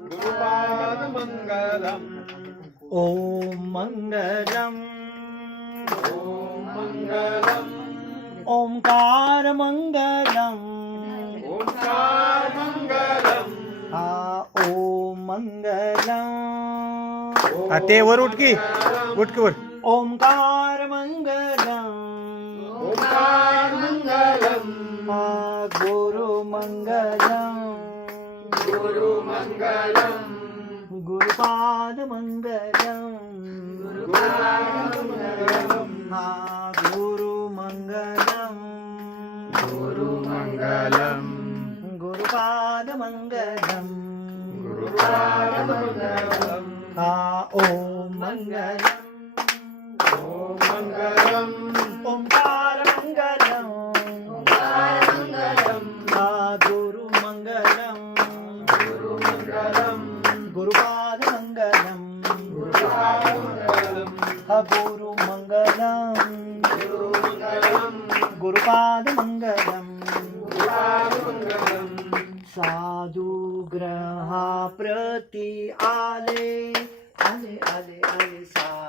गुरुपाद मंगलम. ओम मंगलम ओम मंगलम. ओंकार मंगलम ओंकार मंगलम. हा ओम मंगलम हा ते वर उठ की वर. ओंकार मंगलम ओंकार मंगलम. हा गुरु मंगलम गुरु मंगलम. गुरुपाद मंगलम गुरुपाद मंगलम. हा गुरु मंगलम गुरु मंगलम. गुरुपाद मंगलम गुरुपाद मंगलम. हा ओम मंगलम ओम मंगलम. ओंकार मंगलम ओंकार मंगलम. हा गुरु मंगलम गुरु मंगलम. गुरुपाद मंगलम गुरुपाद मंगलम. हा गुरु मंगलम गुरु मंगलम. गुरुपाद मंगलम गुरुपाद मंगलम. साधू ग्रहा प्रती आले आले आले आले साधू